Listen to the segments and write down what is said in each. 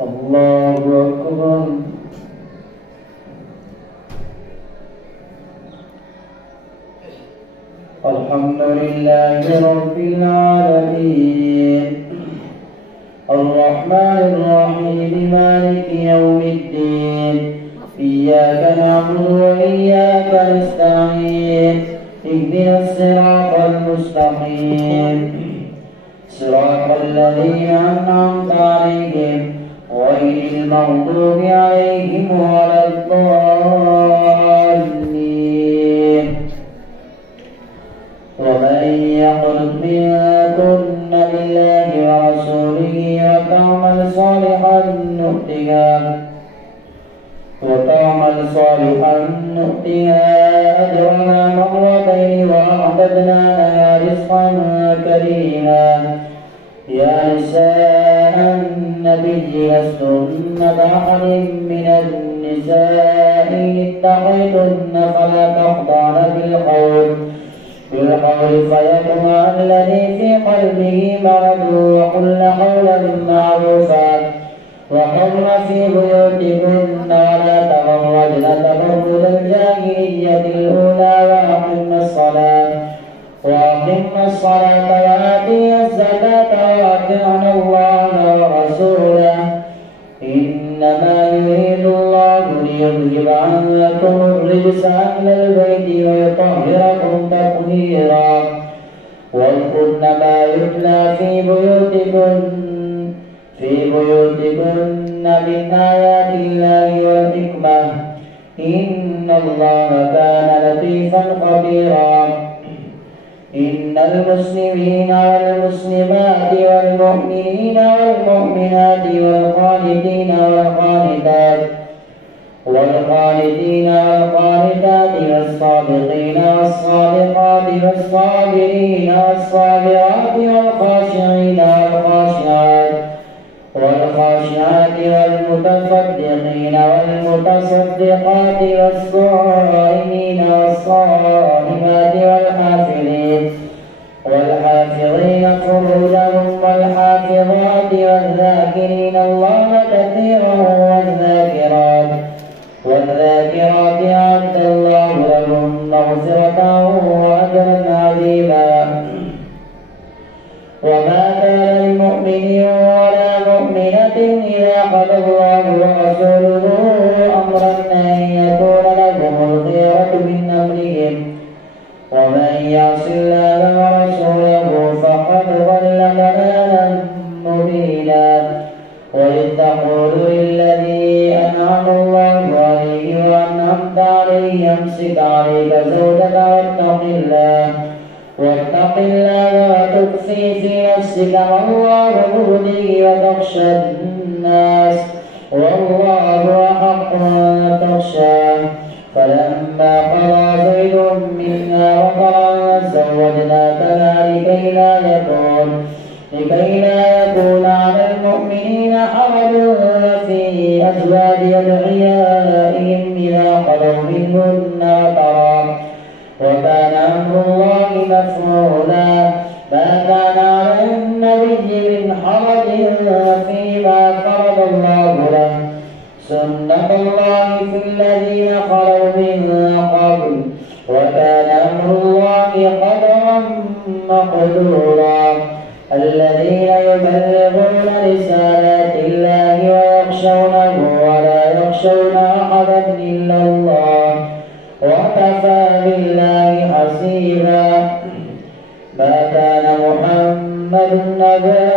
الله أكبر. الحمد لله رب العالمين الرحمن الرحيم مالك يوم الدين إياك نعبد وإياك نستعين اهدنا الصراط المستقيم صراط الذين أنعمت عليهم غير المغضوب عليهم ولا الضالين. ومن يقنط منكن لله ورسوله وتعمل صالحا نؤتها أجرها مرتين وأعتدنا لها رزقا كريما. يا نساء النبي لستن كأحد من النساء إن اتقيتن فلا تخضعن بالقول فيطمع الذي في قلبه مرض وقلن قولا معروفا وقرن في بيوتكن ولا تبرجن تبرج الجاهلية الأولى وأقمنا الصلاة وآتينا الزكاة وأطعنا الله ورسوله إنما يريد الله ليذهب عنكم الرجس أهل البيت ويطهركم تطهيرا. واذكرن ما يتلى في بيوتكن من آيات الله والحكمة إن الله كان لطيفا خبيرا. إن المسلمين والمسلمات والمؤمنين والمؤمنات والقانتين والقانتات والصادقين والصادقات والصابرين والصابرات والخاشعات والمتصدقين والمتصدقات والصائمين والصائمات والحافظين فروجهم والحافظات والذاكرين الله كثيرا والذاكرات أعد الله لهم مغفرة وأجرا عظيما. وما كان لمؤمن ولا مؤمنة إذا قضى الله ورسوله أمرا أن يكون لهم الخيرة من أمرهم ومن يعص الله ورسوله فقد ضل ضلالا مبينا. وإذ تقول للذي أنعم الله عليه وأنعمت عليه أمسك عليك زوجك واتق الله وتخفي في نفسك ما الله مبديه وتخشى الناس والله أحق أن تخشاه. فلما قضى زيد منا وطرا زوجناكها لكي لا يكون على المؤمنين حرج في أزواج أدعيائهم إذا قضوا منهن وطرا وكان أمر الله مفعولا. ما كان على النبي من حرج فيما فرض الله له سنة الله في الذين خلوا من قبل وكان أمر الله قدرا مقدورا. الذين يبلغون رسالات الله ويخشونه ولا يخشون أحدا إلا الله وكفى بالله حسيبا. ما كان محمد نبا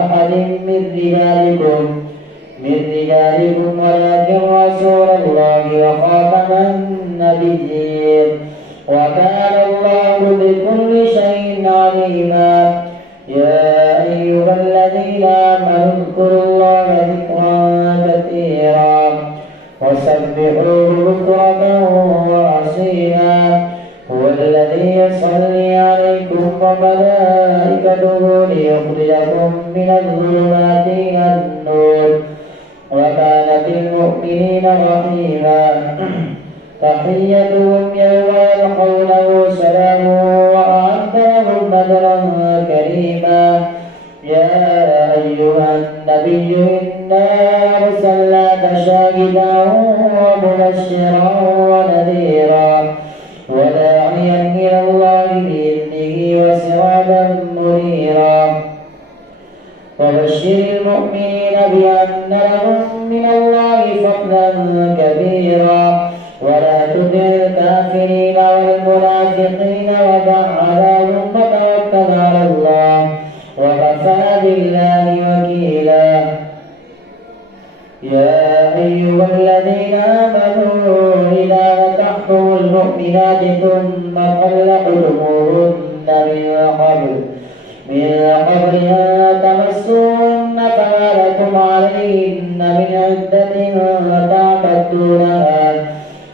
أحد من رجالكم ولكن رسول الله وخاتم النبيين وكان الله بكل شيء عليما. يا أيها الذين آمنوا اذكروا الله ذكرا كثيرا وسبحوه بكرة وأصيلا. هو الذي يصلي عليكم وملائكته ليخرجكم من الظلمات إلى النور وكان بالمؤمنين رحيما. تحيتهم يوم يلقونه سلام وأعد لهم أجرا كريما. يا أيها النبي إنا أرسلناك شاهدا ومبشرا ونذيرا وداعيا إلى الله بإذنه وسراجا منيرا وبشر المؤمنين بأن لهم من الله فضلا كبيرا ولا تطع الكافرين والمنافقين ودع عذابهم وتوكل على الله وكفى بالله وكيلا. يا أيها الذين آمنوا إذا نكحتم المؤمنات ثم طلقتموهن من قبل أن تمسوهن فما لكم عليهن من عدة تعتدونها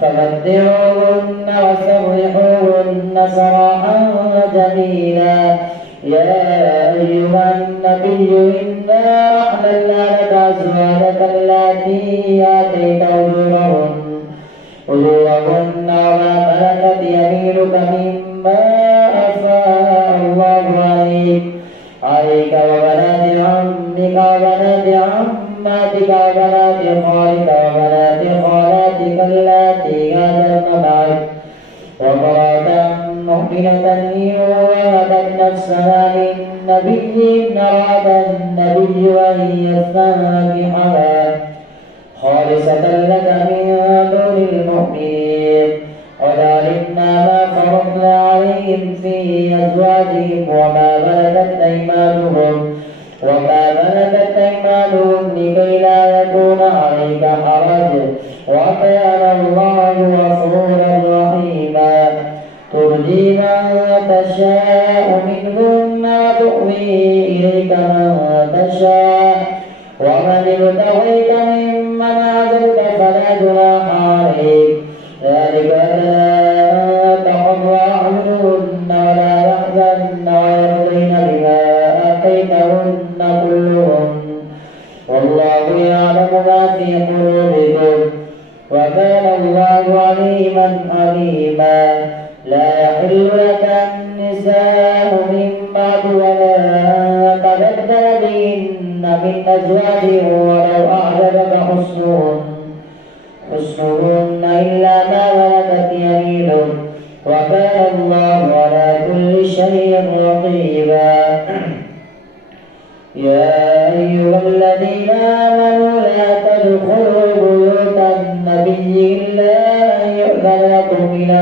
فمتعوهن وسرحوهن سراحا جميلا. يا أيها النبي إنا أحللنا لك أزواجك اللاتي آتيت أجورهن وما ملكت يمينك مما أفاء الله عليك وبنات عمك وبنات عماتك وبنات خالك وبنات خالاتك اللاتي هاجرن معك وامرأة مؤمنة إن وهبت نفسها للنبي إن أراد النبي أن يستنكحها خالصة لك من دون المؤمنين قد علمنا ما فرضنا عليهم في أزواجهم وما ملكت أيمانهم لكي لا يكون عليك حرج وكان الله غفورا رحيما. ترجي من تشاء منهن وتؤوي إليك من تشاء ومن ابتغيت ممن عزلت فلا جناح عليك ذلك أن تقر أعينهن ولا يحزن ويرضين بما آتيتهن كلهن والله يعلم ما في قلوبكم وكان الله عليما حليما. لا يحل لك النساء من بعد ولا تبدل بهن من أزواج ولو أعجبك حسنهن إلا ما ملكت يمينك وكان الله على كل شيء رقيبا. يا أيها الذين آمنوا لا تدخلوا بيوت النبي إلا أن يؤذن لكم إلى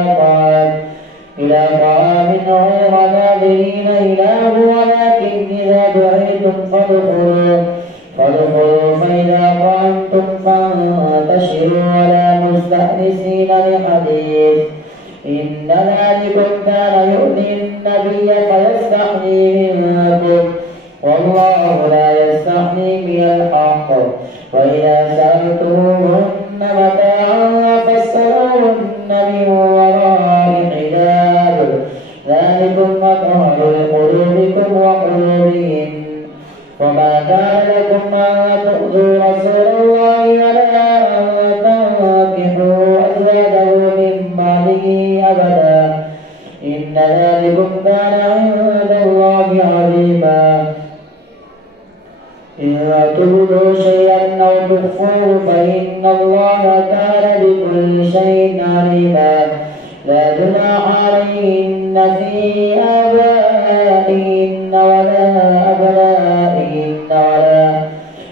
طعام غير ناظرين إله ولكن إذا دعيتم فادخلوا فإذا طعمتم فانتشروا ولا مستأنسين لحديث إن ذلكم كان يؤذي النبي فيستحيي منكم والله لا يستحيي من الحق. وإذا سألتموهن متاعا فاسألوهن من وراء حجاب ذلكم أطهر لقلوبكم وقلوبهن وما كان لكم أن تؤذوا رسول الله ولا أن تنكحوا أزواجه من بعده أبدا إن ذلكم كان عند الله عظيما. إن تبدوا شيئا أو تخفوه فإن الله كان بكل شيء عليما. لا جناح عليهن في آبائهن ولا أبنائهن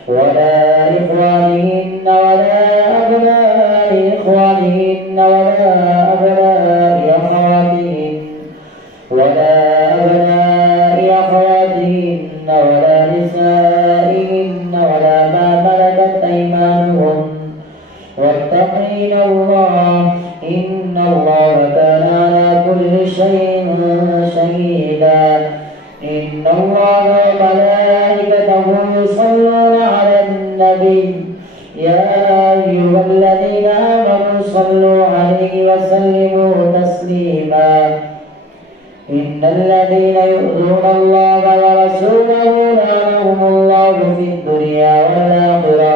ولا إخوانهن ولا أبناء إخوانهن ولا أبناء أخواتهن ولا نسائهن ولا ما ملكت أيمانهن واتقين الله إن الله كان على كل شيء شهيدا. إن الله وملائكته يصلون على النبي يا أيها الذين آمنوا صلوا عليه وسلموا تسليما. إن الذين يؤذون الله ورسوله لعنهم الله في الدنيا والآخرة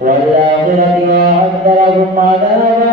وأعد لهم عذابا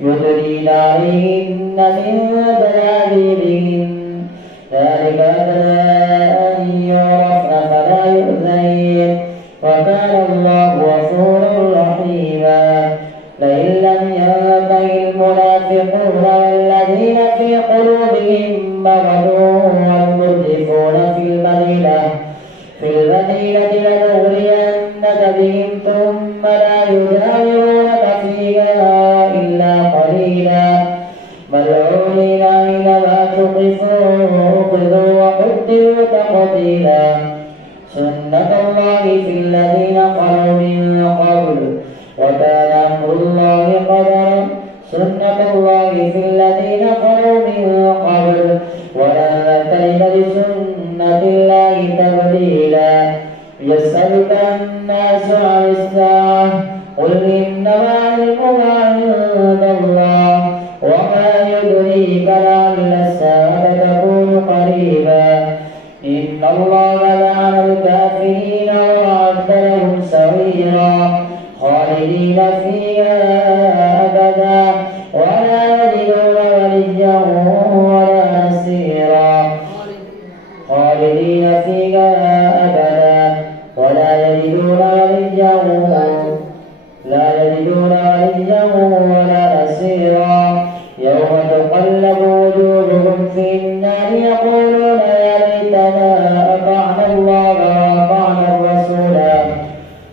يدنين عليهن من جلابيبهن ذلك أدنى أن يعرفن فلا يؤذين وكان الله غفورا رحيما. لئن لم ينته المنافقون والذين في قلوبهم مرض والمرجفون في المدينة لنغرينك بهم ثم لا يجاورونك فيها إلا قليلا ملعونين أينما ثقفوا أخذوا وقتلوا تقتيلا. سنة الله في الذين خلوا من قبل وكان أمر الله قدرا. سنة الله في الذين خلوا من قبل ولن تجد لسنة الله تبديلا. يسألك الناس عن الساعة قل إنما علمها عند الله وما يدريك لعل الساعة تكون قريبا. إن الله لعن الكافرين وأعد لهم سعيرا خالدين فيها أبدا ولا يجدون وليا ولا نصيرا. خالدين فيها أبدا ولا يجدون وليا ولا نصيرا. يوم تقلب وجوههم في النار يقولون يا ليتنا أطعنا الله وأطعنا الرسولا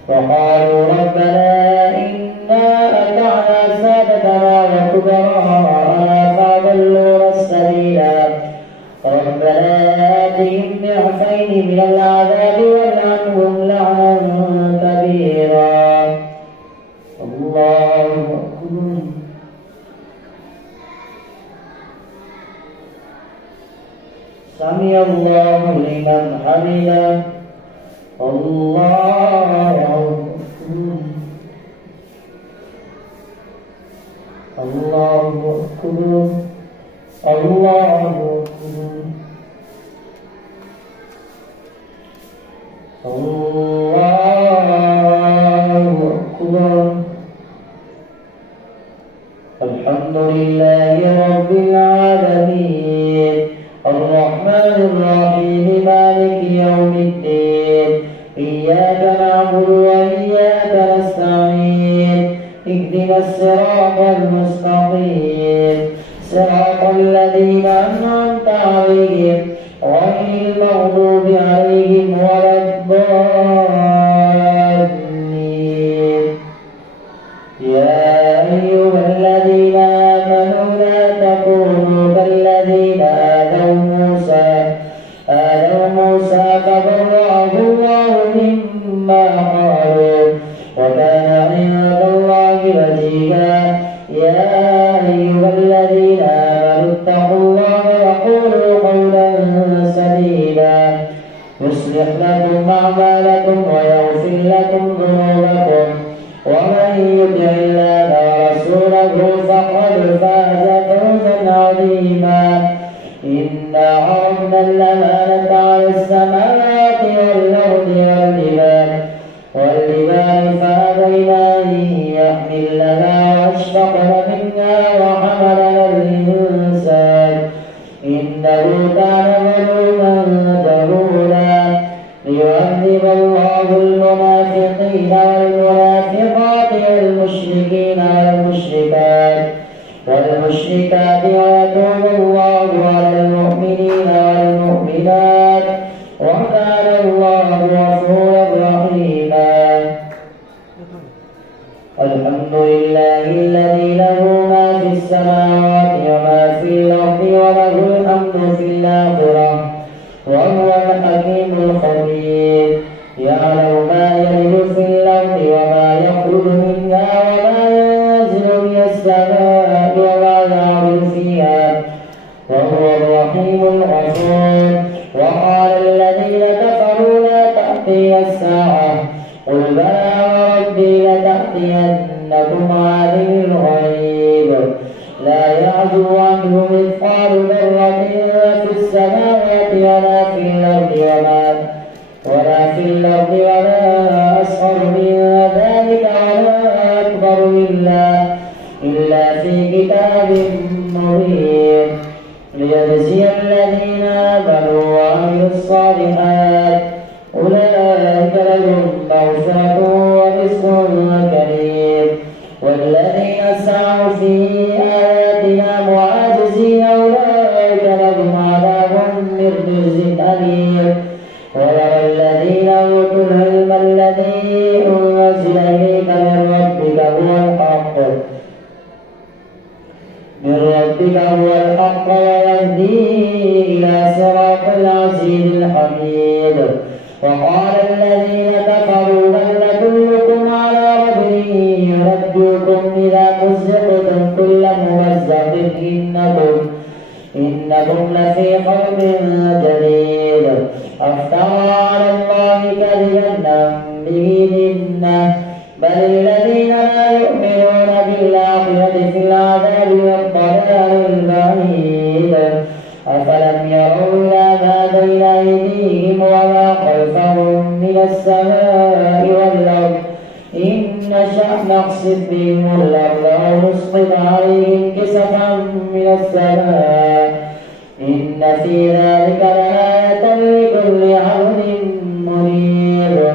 وقالوا ربنا إنا أطعنا سادتنا وكبراءنا فأضلونا السبيلا. ربنا آتهم ضعفين من العذاب والعنهم لعنا كبيرا. الله أكبر. سمع الله لمن حمده. الله أكبر. الله أكبر. الله أكبر. الله أكبر. الحمد لله رب العالمين الرحمن الرحيم مالك يوم الدين إياك نعبد وإياك نستعين اهدنا الصراط المستقيم صراط الذين أنعمت عليهم غير المغضوب عليهم ولا الضالين. يا أيها الذين آمنوا لا تكونوا كالذين آذوا موسى فبرأه الله مما قالوا وكان عند الله وجيها. يا أيها الذين آمنوا اتقوا الله وقولوا قولا سديدا يصلح لكم أعمالكم ويغفر لكم ذنوبكم ومن يطع الله ورسوله فقد فاز فوزا عظيما. إنا عرضنا الأمانة على السماوات والأرض والجبال فأبين أن يحملنها وأشفقن منها وحملها الإنسان إنه كان ظلوما جهولا. ليعذب الله المنافقين والمنافقات والمشركات ويتوب الله على المؤمنين والمؤمنات وكان الله غفورا رحيما. الحمد لله الذي له ما في السماوات وما في الأرض وله الحمد في الآخرة وهو الحكيم الخبير. يعلم ما يلج في الأرض وما يخرج منها وما ينزل من السماء وما يعرج فيها وهو الرحيم الغفور. وقال الذين كفروا لا تأتينا الساعة قل بلى وربي لتأتينكم عالم الغيب لا يعزو عنه مثقال ذرة في السماوات ولا في الأرض ولا أصغر من ذلك ولا أكبر إلا إلا في كتاب مبين ليجزي الذين آمنوا وعملوا الصالحات أولئك لهم مغفرة ورزق كريم والذين سعوا في آياتنا معاجزين أولئك لهم عذاب من رجز أليم ولو الذين أوتوا العلم الذي أنزل إليك من ربك هو الحق ويهدي إلى صراط العزيز الحميد وقال الذين كفروا هل ندلكم على رجل ينبئكم إذا مزقتم كل ممزق إنكم لفي خلق جديد أفترى على الله كذبا به جنة بل الذين لا يؤمنون بالآخرة في العذاب والضلال البعيد أفلم يروا إلى ما بين أيديهم وما خلفهم من السماء والأرض إن نشأ نخسف بهم الأرض أو نسقط عليهم كسفا من السماء إن في ذلك لآية لكل عبد منيب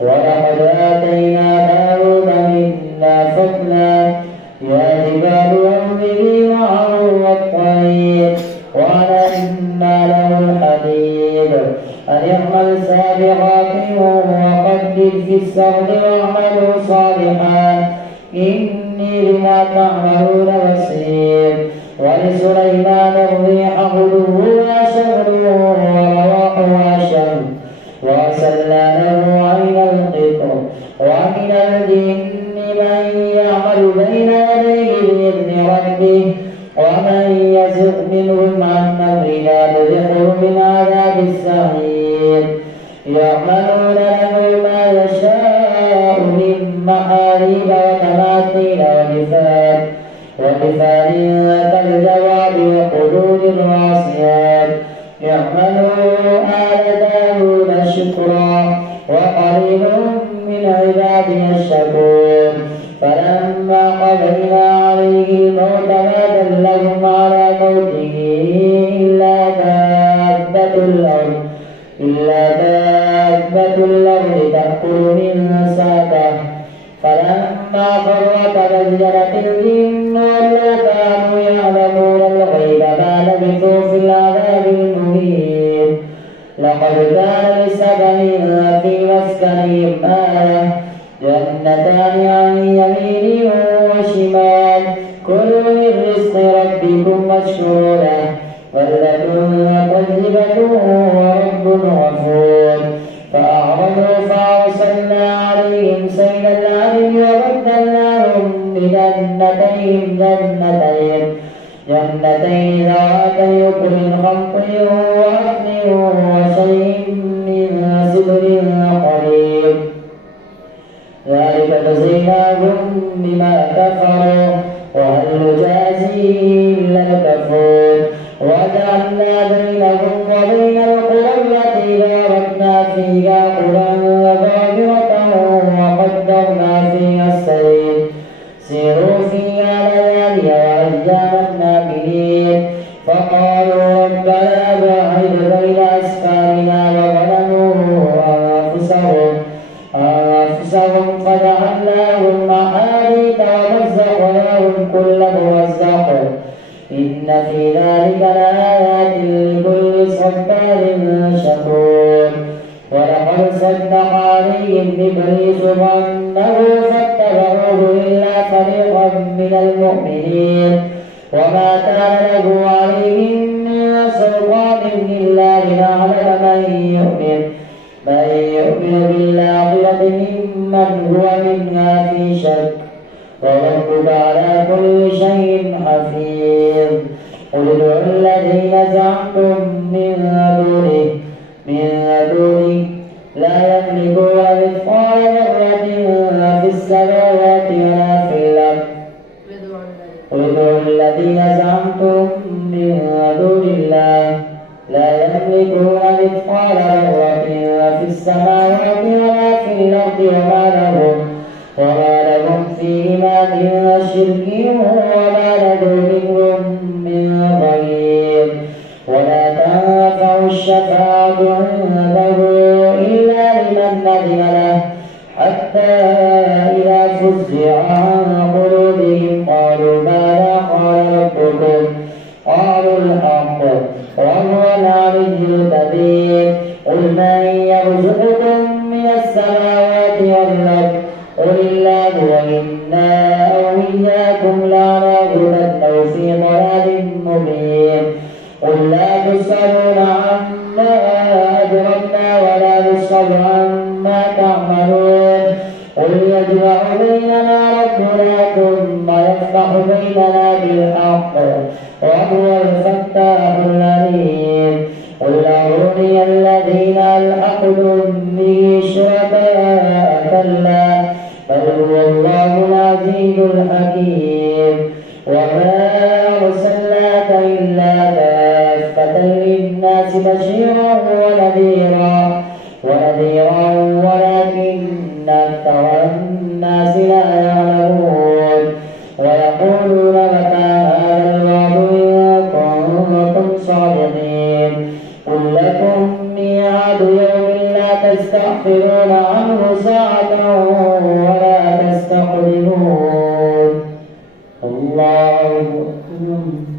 ولقد آتينا داود منا فضلا يا جبال أوبي معه والطير وألنا له الحديد أن يعمل سابغات وقدر في السرد واعملوا صالحا إني بما تعملون بصير ولسليمان الريح غدوها شهر ورواحها شهر وأرسلنا له عين القطر ومن الجن من يعمل بين يديه بإذن ربه ومن يزغ منهم عن أمرنا نذقه من عذاب السعير يعملون له ما يشاء من محاريب وتماثيل وجفان كالجواب وقدور الراسيات يعملوا آل داود شكرا وقليل من عبادنا الشكور فلما قضينا عليه الموت ما دلهم على موته إلا دابة الأرض تأكل من ساته فلما خر تبينت الجن أن لو كانوا يعلمون الغيب ما لبثوا في العذاب المهين لقد كان لسبع في مسكنهم آية جنتان عن يمين وشمال كلوا من رزق ربكم واشكروا له بلدة طيبة ورب غفور فأعرضوا فأرسلنا عليهم سيل العرم وبدلناهم بجنتين ذواتي أكل خمط وأثل وشيء من سدر قليل ذلك جزيناهم بما كفروا وهل نجازي إلا الكفور وجعلنا بينهم وبين القرى التي باركنا فيها قرى ظاهرة وقدرنا فيها السير سيروا فيها ليالي وأياما آمنين فقالوا ربنا باعد بين أسفارنا وظلموا أنفسهم فجعلناهم أحاديث ومزقناهم كل ممزق إن في ذلك لآيات لكل صبار شكور ولقد صدق عليهم إبليس ظنه فاتبعوه إلا فريقا من المؤمنين وما كان له عليهم من سلطان إلا لنعلم من يؤمن بالآخرة ممن هو منها في شك وربك على كل شيء حفيظ قل ادعوا الذين زعمتم من دونه لا يملكون مثقال ذرة في السماوات ولا في الأرض قل ادعوا الذين زعمتم من دون الله لا يملكون مثقال ذرة في السماوات ولا في الأرض وما لهم فيهما من شرك بالحق وهو الفتاح العليم. قل أروني الذين ألحقتم به شركاء كلا بل هو الله العزيز الحكيم. وما أرسلناك إلا كافة للناس بشيرا ونذيرا ولكن أكثر الناس لا يعلمون. ويقولون متى هذا الوعد إن كنتم صادقين. قل لكم ميعاد يوم لا تستأخرون عنه ساعة ولا تستقدمون. الله أكبر.